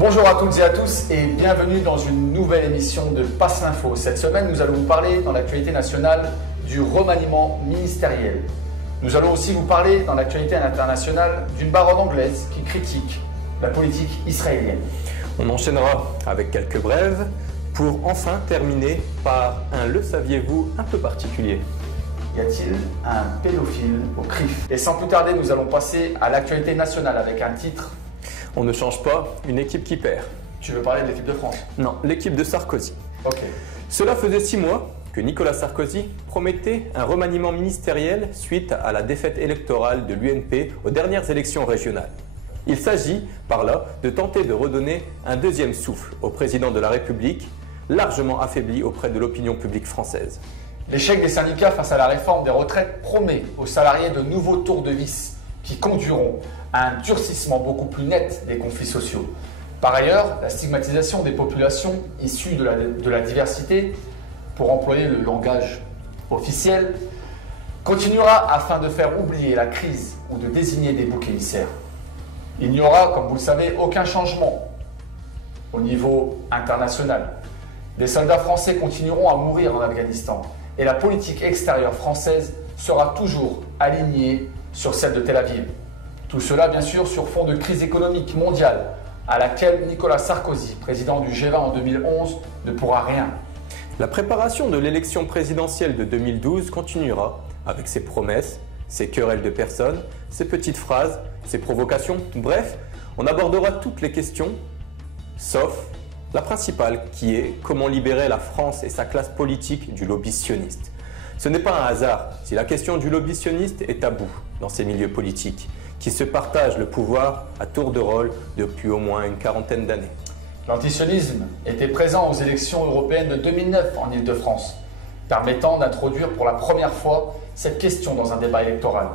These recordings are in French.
Bonjour à toutes et à tous et bienvenue dans une nouvelle émission de Passe l'Info. Cette semaine, nous allons vous parler dans l'actualité nationale du remaniement ministériel. Nous allons aussi vous parler dans l'actualité internationale d'une baronne anglaise qui critique la politique israélienne. On enchaînera avec quelques brèves pour enfin terminer par un le saviez-vous un peu particulier. Y a-t-il un pédophile au CRIF? Et sans plus tarder, nous allons passer à l'actualité nationale avec un titre. On ne change pas une équipe qui perd. Tu veux parler de l'équipe de France? Non, l'équipe de Sarkozy. Ok. Cela faisait 6 mois que Nicolas Sarkozy promettait un remaniement ministériel suite à la défaite électorale de l'UNP aux dernières élections régionales. Il s'agit par là de tenter de redonner un deuxième souffle au président de la République, largement affaibli auprès de l'opinion publique française. L'échec des syndicats face à la réforme des retraites promet aux salariés de nouveaux tours de vis qui conduiront à un durcissement beaucoup plus net des conflits sociaux. Par ailleurs, la stigmatisation des populations issues de la diversité, pour employer le langage officiel, continuera afin de faire oublier la crise ou de désigner des boucs émissaires. Il n'y aura, comme vous le savez, aucun changement au niveau international. Les soldats français continueront à mourir en Afghanistan et la politique extérieure française sera toujours alignée sur celle de Tel Aviv. Tout cela, bien sûr, sur fond de crise économique mondiale à laquelle Nicolas Sarkozy, président du G20 en 2011, ne pourra rien. La préparation de l'élection présidentielle de 2012 continuera avec ses promesses, ses querelles de personnes, ses petites phrases, ses provocations. Bref, on abordera toutes les questions, sauf la principale qui est comment libérer la France et sa classe politique du lobby sioniste. Ce n'est pas un hasard si la question du lobby sioniste est taboue dans ces milieux politiques, qui se partagent le pouvoir à tour de rôle depuis au moins une quarantaine d'années. L'antisionisme était présent aux élections européennes de 2009 en Île-de-France, permettant d'introduire pour la première fois cette question dans un débat électoral.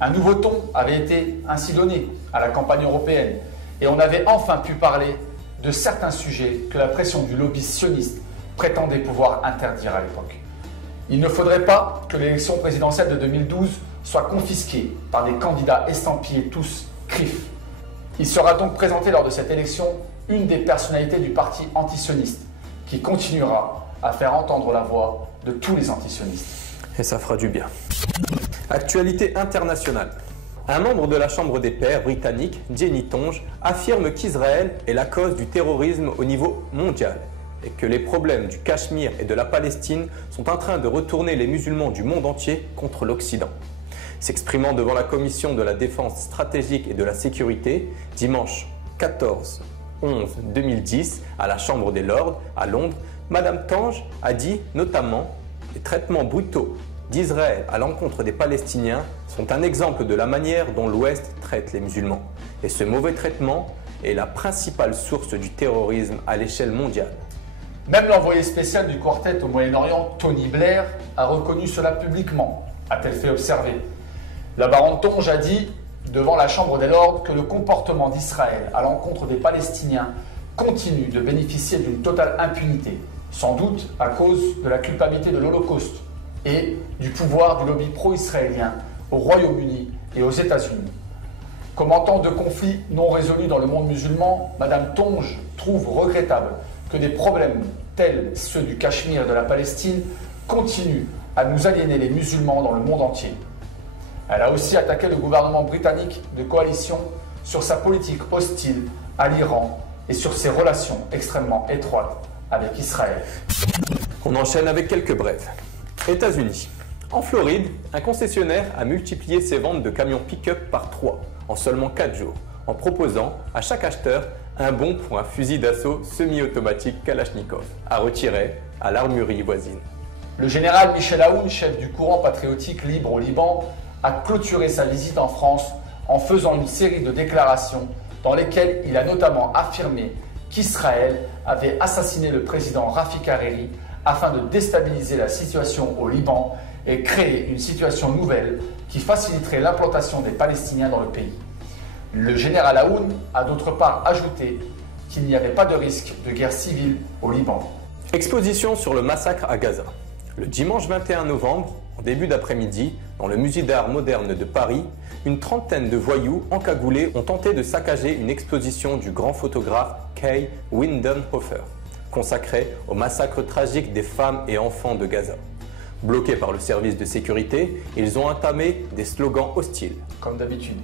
Un nouveau ton avait été ainsi donné à la campagne européenne et on avait enfin pu parler de certains sujets que la pression du lobby sioniste prétendait pouvoir interdire à l'époque. Il ne faudrait pas que l'élection présidentielle de 2012 soit confisquée par des candidats estampillés tous CRIF. Il sera donc présenté lors de cette élection une des personnalités du parti antisioniste qui continuera à faire entendre la voix de tous les antisionistes. Et ça fera du bien. Actualité internationale. Un membre de la Chambre des pairs britannique, Jenny Tonge, affirme qu'Israël est la cause du terrorisme au niveau mondial et que les problèmes du Cachemire et de la Palestine sont en train de retourner les musulmans du monde entier contre l'Occident. S'exprimant devant la Commission de la défense stratégique et de la sécurité, dimanche 14/11/2010, à la Chambre des Lords, à Londres, Madame Tonge a dit notamment « Les traitements brutaux d'Israël à l'encontre des Palestiniens sont un exemple de la manière dont l'Ouest traite les musulmans. Et ce mauvais traitement est la principale source du terrorisme à l'échelle mondiale. » Même l'envoyé spécial du quartet au Moyen-Orient, Tony Blair, a reconnu cela publiquement, a-t-elle fait observer. La baronne Tonge a dit devant la Chambre des Lords que le comportement d'Israël à l'encontre des Palestiniens continue de bénéficier d'une totale impunité, sans doute à cause de la culpabilité de l'Holocauste et du pouvoir du lobby pro-israélien au Royaume-Uni et aux États-Unis. Commentant de conflits non résolus dans le monde musulman, Madame Tonge trouve regrettable que des problèmes tels ceux du Cachemire et de la Palestine continuent à nous aliéner les musulmans dans le monde entier. Elle a aussi attaqué le gouvernement britannique de coalition sur sa politique hostile à l'Iran et sur ses relations extrêmement étroites avec Israël. On enchaîne avec quelques brèves. États-Unis. En Floride, un concessionnaire a multiplié ses ventes de camions pick-up par 3 en seulement 4 jours, en proposant à chaque acheteur un bon pour un fusil d'assaut semi-automatique Kalachnikov à retirer à l'armurerie voisine. Le général Michel Aoun, chef du courant patriotique libre au Liban, a clôturé sa visite en France en faisant une série de déclarations dans lesquelles il a notamment affirmé qu'Israël avait assassiné le président Rafik Hariri afin de déstabiliser la situation au Liban et créer une situation nouvelle qui faciliterait l'implantation des Palestiniens dans le pays. Le général Aoun a d'autre part ajouté qu'il n'y avait pas de risque de guerre civile au Liban. Exposition sur le massacre à Gaza. Le dimanche 21 novembre, en début d'après-midi, dans le musée d'art moderne de Paris, une trentaine de voyous encagoulés ont tenté de saccager une exposition du grand photographe Kay Windenhofer, consacré au massacre tragique des femmes et enfants de Gaza. Bloqués par le service de sécurité, ils ont entamé des slogans hostiles. Comme d'habitude.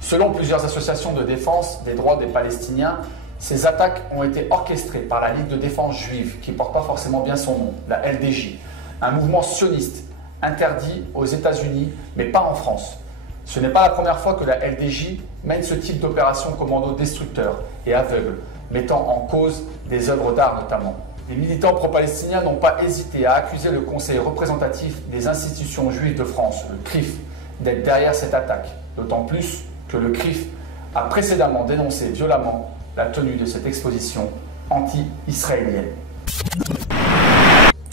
Selon plusieurs associations de défense des droits des Palestiniens, ces attaques ont été orchestrées par la Ligue de défense juive, qui ne porte pas forcément bien son nom, la LDJ, un mouvement sioniste interdit aux États-Unis, mais pas en France. Ce n'est pas la première fois que la LDJ mène ce type d'opération commando destructeur et aveugle, mettant en cause des œuvres d'art notamment. Les militants pro-palestiniens n'ont pas hésité à accuser le Conseil représentatif des institutions juives de France, le CRIF, d'être derrière cette attaque, d'autant plus que le CRIF a précédemment dénoncé violemment la tenue de cette exposition anti-israélienne.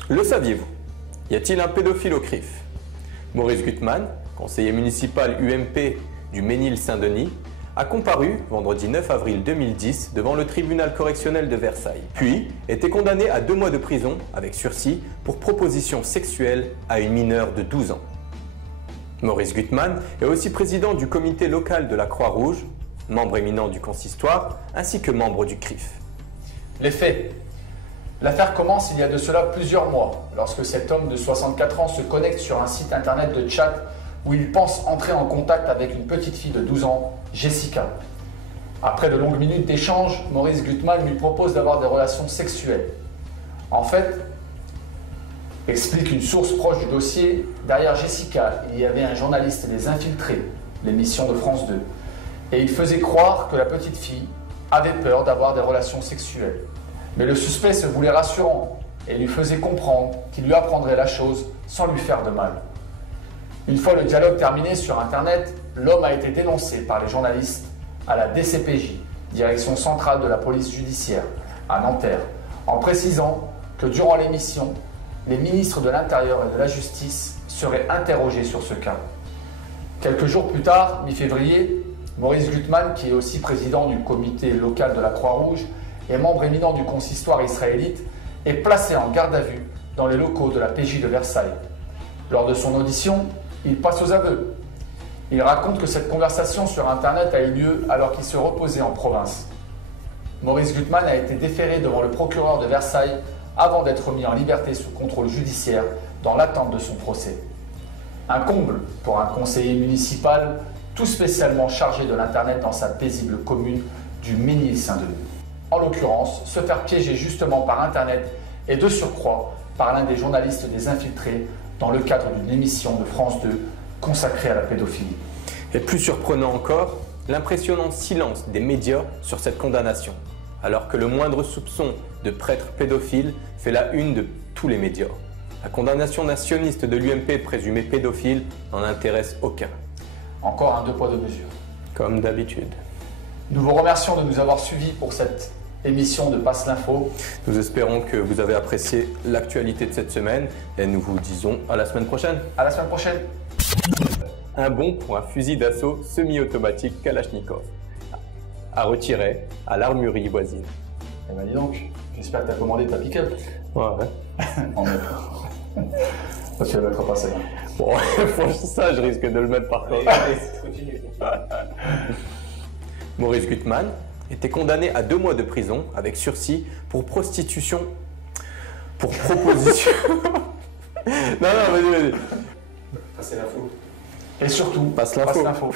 Le saviez-vous? Y a-t-il un pédophile au CRIF? Maurice Gutmann, conseiller municipal UMP du Ménil-Saint-Denis, a comparu vendredi 9 avril 2010 devant le tribunal correctionnel de Versailles, puis était condamné à 2 mois de prison avec sursis pour proposition sexuelle à une mineure de 12 ans. Maurice Gutmann est aussi président du comité local de la Croix-Rouge, membre éminent du consistoire, ainsi que membre du CRIF. Les faits. L'affaire commence il y a de cela plusieurs mois, lorsque cet homme de 64 ans se connecte sur un site internet de chat où il pense entrer en contact avec une petite fille de 12 ans, Jessica. Après de longues minutes d'échange, Maurice Gutmann lui propose d'avoir des relations sexuelles. En fait, explique une source proche du dossier, derrière Jessica, il y avait un journaliste des Infiltrés, l'émission de France 2, et il faisait croire que la petite fille avait peur d'avoir des relations sexuelles. Mais le suspect se voulait rassurant et lui faisait comprendre qu'il lui apprendrait la chose sans lui faire de mal. Une fois le dialogue terminé sur Internet, l'homme a été dénoncé par les journalistes à la DCPJ, Direction centrale de la police judiciaire, à Nanterre, en précisant que durant l'émission, les ministres de l'Intérieur et de la Justice seraient interrogés sur ce cas. Quelques jours plus tard, mi-février, Maurice Gutmann, qui est aussi président du comité local de la Croix-Rouge et membre éminent du consistoire israélite, est placé en garde à vue dans les locaux de la PJ de Versailles. Lors de son audition, il passe aux aveux. Il raconte que cette conversation sur Internet a eu lieu alors qu'il se reposait en province. Maurice Gutmann a été déféré devant le procureur de Versailles avant d'être mis en liberté sous contrôle judiciaire dans l'attente de son procès. Un comble pour un conseiller municipal tout spécialement chargé de l'Internet dans sa paisible commune du Ménil-Saint-Denis. En l'occurrence, se faire piéger justement par Internet et de surcroît par l'un des journalistes des Infiltrés dans le cadre d'une émission de France 2 consacrée à la pédophilie. Et plus surprenant encore, l'impressionnant silence des médias sur cette condamnation, alors que le moindre soupçon de prêtre pédophile fait la une de tous les médias. La condamnation nationiste de l'UMP présumé pédophile n'en intéresse aucun. Encore un 2 poids 2 mesures. Comme d'habitude. Nous vous remercions de nous avoir suivis pour cette émission de Passe l'Info. Nous espérons que vous avez apprécié l'actualité de cette semaine et nous vous disons à la semaine prochaine. À la semaine prochaine. Un bon pour un fusil d'assaut semi-automatique Kalachnikov à retirer à l'armurerie voisine. Eh ben dis donc, j'espère que tu as commandé ta pick-up. Ouais. En fait. Tu vas mettre pas ça. Bon, ça, je risque de le mettre par contre. Continue. Maurice Gutmann était condamné à 2 mois de prison avec sursis pour prostitution. Pour proposition. Non, vas-y. Passez l'info. Et surtout, Passe Passe l'info. l'Info.